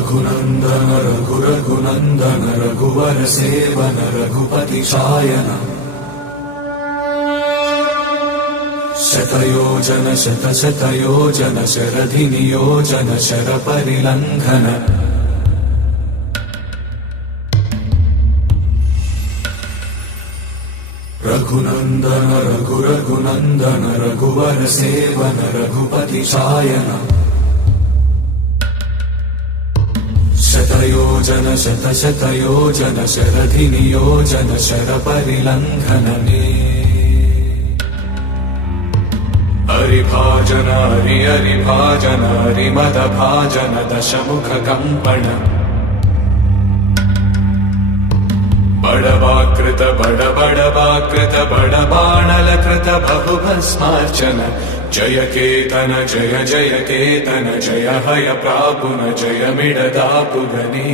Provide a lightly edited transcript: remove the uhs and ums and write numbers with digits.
रघुनन्दन रघुनन्दन रघुवर seven Raghupati Shayan शतयोजन शतशतयोजन शरधिनियोजन शरपरिलङ्घन Raghunandan Raghunandan रघुवर seven Raghupati Shayan शतयोजन शतशतयोजन शरधिनियोजन शरपरिलङ्घनने हरिभाजन हरिभाजन हरिमदभाजन दशमुखकम्पण बडवाकृत बडवाकृत बडबाणलकृत बहुभस्मार्चन जय केतन जय केतन जय हय प्रापुन जय मिडदापुगने।